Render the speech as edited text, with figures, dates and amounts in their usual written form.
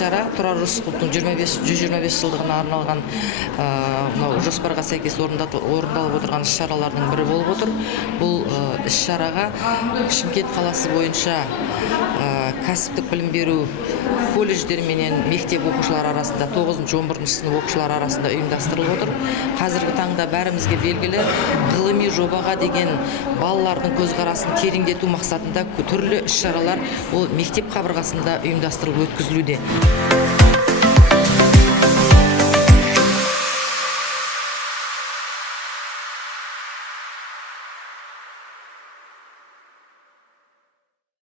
іс-шара Тұрар Рысқұловтың 125 жылдығына арналған жоспарға сәйкес орындалып отырған іс-шаралардың бірі болып отыр. Бұл іс-шараға Шымкент қаласы бойынша кәсіптік білім беру колледждер менен мектеп оқушылары арасында 9-11 сынып оқушылары арасында ұйымдастырылып отыр. Қазіргі таңда бәрімізге белгілі ғылыми жобаға деген балалардың көзқарасын тереңдету мақсатында түрлі іс-шаралар ол мектеп қабырғасында ұйымдастырылып өткізілуде.